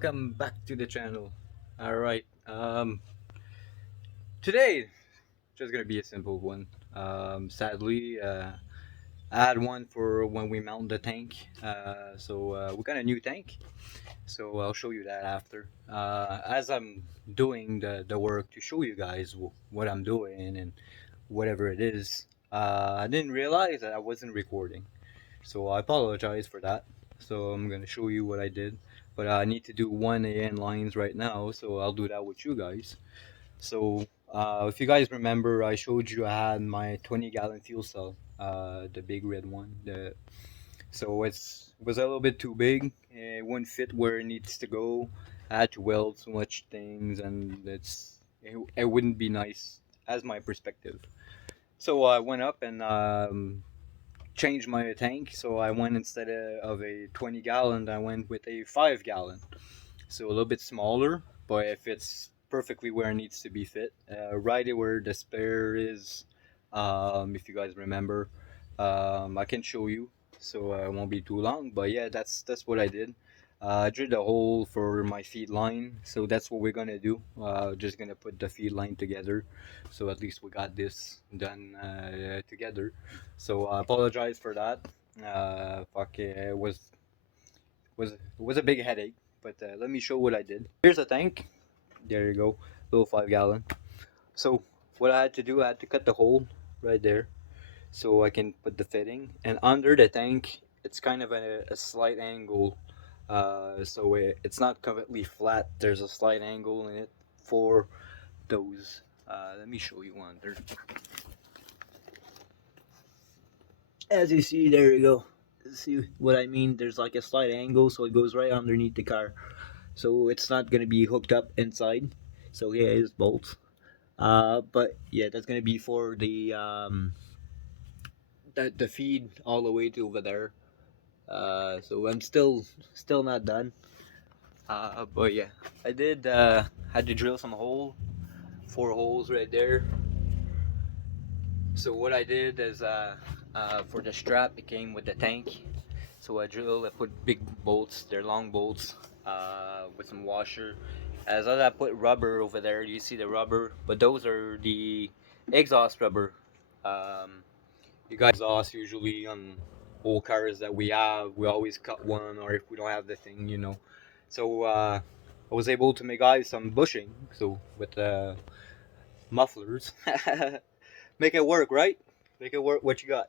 welcome back to the channel. Alright, today, just gonna be a simple one. Sadly, I had one for when we mount the tank. We got a new tank, so I'll show you that after. As I'm doing the work to show you guys what I'm doing and whatever it is, I didn't realize that I wasn't recording. So I apologize for that. So I'm gonna show you what I did, but I need to do 1 AN lines right now, so I'll do that with you guys. So if you guys remember, I showed you I had my 20-gallon fuel cell, the big red one. It was a little bit too big. It wouldn't fit where it needs to go. I had to weld so much things, and it wouldn't be nice as my perspective. So I went up and changed my tank. So I went instead of a 20 gallon, I went with a 5 gallon. So a little bit smaller, but it fits perfectly where it needs to be fit. Right where the spare is, if you guys remember, I can show you. So it won't be too long. But yeah, that's what I did. I drilled a hole for my feed line, so that's what we're gonna do. Just gonna put the feed line together, so at least we got this done together. So I apologize for that. It was a big headache, but let me show what I did. Here's a tank. There you go, little 5 gallon. So what I had to do, I had to cut the hole right there, so I can put the fitting. And under the tank, it's kind of a slight angle, it's not completely flat. There's a slight angle in it for those. Let me show you under. As you see, there you go. See what I mean? There's like a slight angle, so it goes right underneath the car. So it's not gonna be hooked up inside. So yeah, it's bolts. But yeah, that's gonna be for the feed all the way to over there. So I'm still not done. But yeah, I did had to drill some hole, 4 holes right there. So what I did is for the strap, it came with the tank. So I put big bolts, they're long bolts, with some washer. As well, I put rubber over there. You see the rubber, but those are the exhaust rubber. Um, you guys exhaust usually on old cars that we have. We always cut one, or if we don't have the thing, you know. So I was able to make guys some bushing. So with mufflers, make it work, right? Make it work. What you got?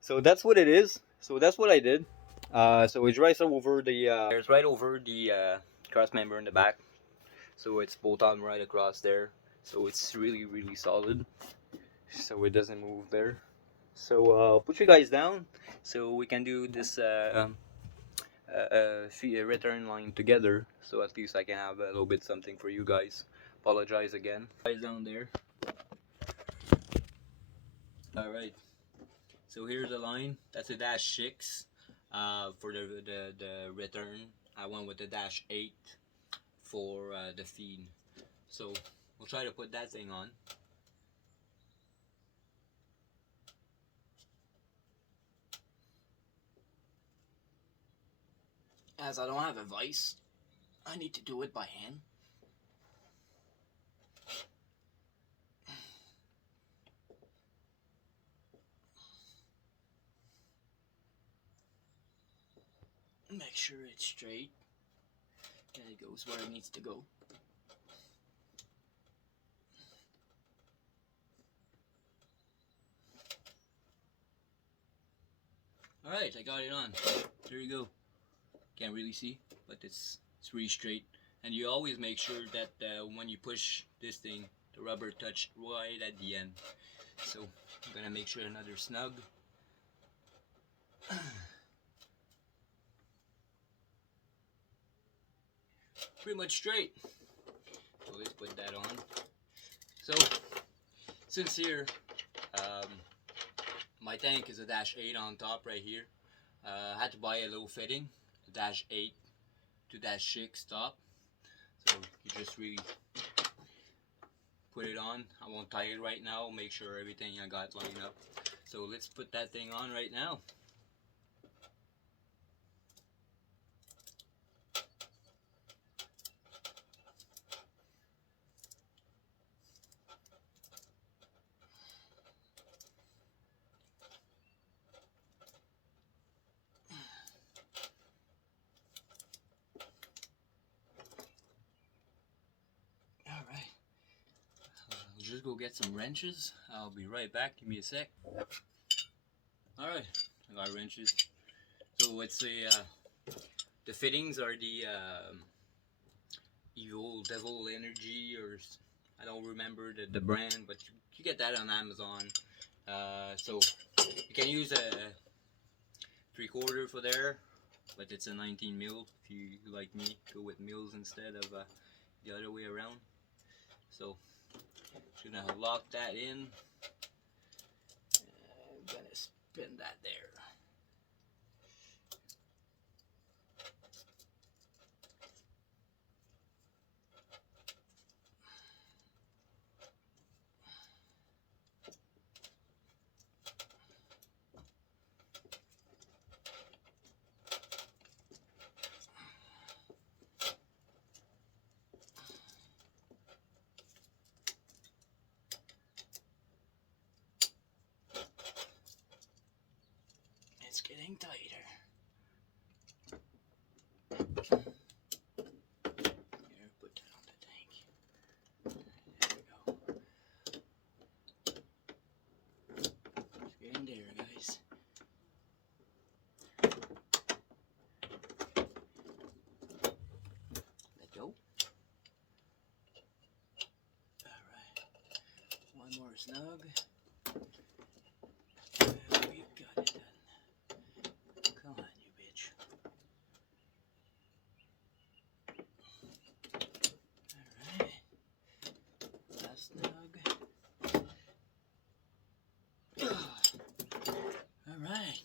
So that's what it is. So that's what I did. So it's right over there's right over the cross member in the back. So it's bolt on right across there. So it's really solid. So it doesn't move there. So I'll put you guys down so we can do this return line together. So at least I can have a little bit something for you guys. Apologize again. Guys down there. All right. So here's the line. That's a dash 6 for the return. I went with the dash 8 for the feed. So we'll try to put that thing on. As I don't have a vise, I need to do it by hand. Make sure it's straight and it goes where it needs to go. Alright, I got it on. There you go. Can't really see, but it's really straight. And you always make sure that when you push this thing, the rubber touch right at the end. So I'm gonna make sure another snug. Pretty much straight. So let's put that on. So since here my tank is a dash 8 on top right here, I had to buy a little fitting, a dash 8 to dash 6 top. So you just really put it on. I won't tie it right now, make sure everything I got lined up. So let's put that thing on right now. just go get some wrenches. I'll be right back. Give me a sec. Alright, I got wrenches. So it's the fittings are the Evil Devil Energy, or I don't remember the brand, but you get that on Amazon. So you can use a 3/4 for there, but it's a 19 mil. If you, like me, go with mils instead of the other way around. So just gonna lock that in. I'm gonna spin that there. It's getting tighter. Here, put that on the tank. There we go. It's getting there, guys. Let go. Alright. One more snug. We got it done. Come on, you bitch. Alright. Last snug. Alright.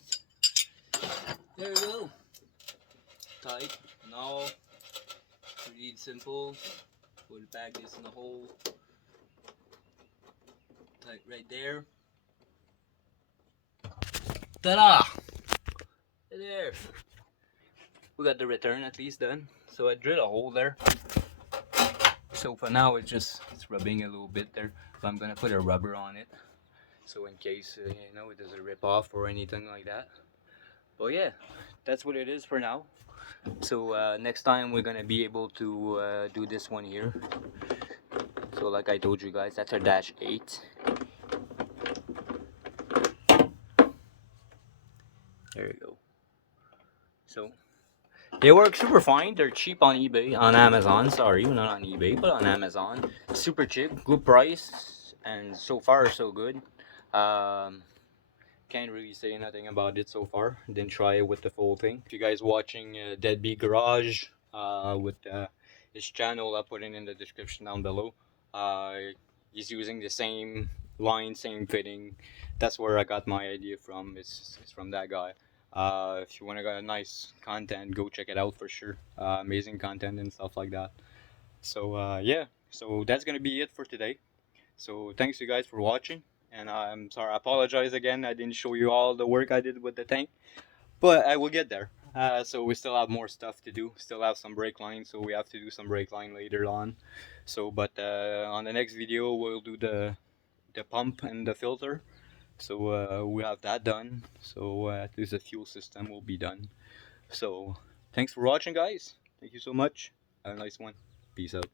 There we go. Tight. Now, pretty simple. We'll bag this in the hole. Tight right there. Ta-da! There. We got the return at least done. So I drilled a hole there. So for now it's rubbing a little bit there. But I'm gonna put a rubber on it. So in case, you know, it doesn't rip off or anything like that. But yeah, that's what it is for now. So next time we're gonna be able to do this one here. So like I told you guys, that's our Dash 8. There you go. So they work super fine. They're cheap on eBay, on Amazon. Sorry, not on eBay, but on Amazon. Super cheap, good price, and so far so good. Can't really say nothing about it so far. Didn't try it with the full thing. If you guys watching Deadbeat Garage with his channel, I'll put it in the description down below. He's using the same line, same fitting. That's where I got my idea from. It's from that guy. If you want to get a nice content, go check it out for sure. Amazing content and stuff like that. So yeah, so that's gonna be it for today. So thanks you guys for watching, and I'm sorry, I apologize again, I didn't show you all the work I did with the tank, but I will get there. So we still have more stuff to do, still have some brake line, so we have to do some brake line later on. So but on the next video we'll do the pump and the filter. So we have that done, so at least the fuel system will be done. So thanks for watching guys, thank you so much, have a nice one, peace out.